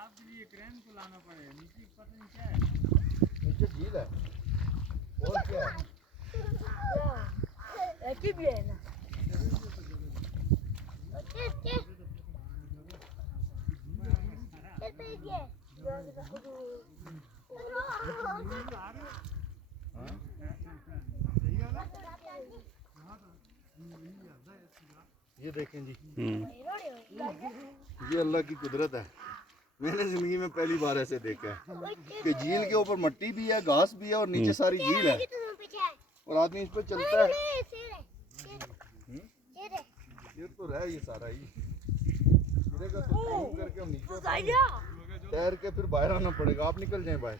आपके लिए क्रेन को लाना पड़ेगा, नीचे पता नहीं क्या है, नीचे झील है और क्या है? Chi viene? ये देखें जी, ये अल्लाह की कुदरत है। मैंने जिंदगी में पहली बार ऐसे देखा है कि झील के ऊपर मिट्टी भी है, घास भी है और नीचे सारी झील है और आदमी इस पे चलता है। ये तो रहा ये सारा ही गिरेगा तो घूम करके हम नीचे तैर के फिर बाहर आना पड़ेगा। आप निकल जाएं बाहर।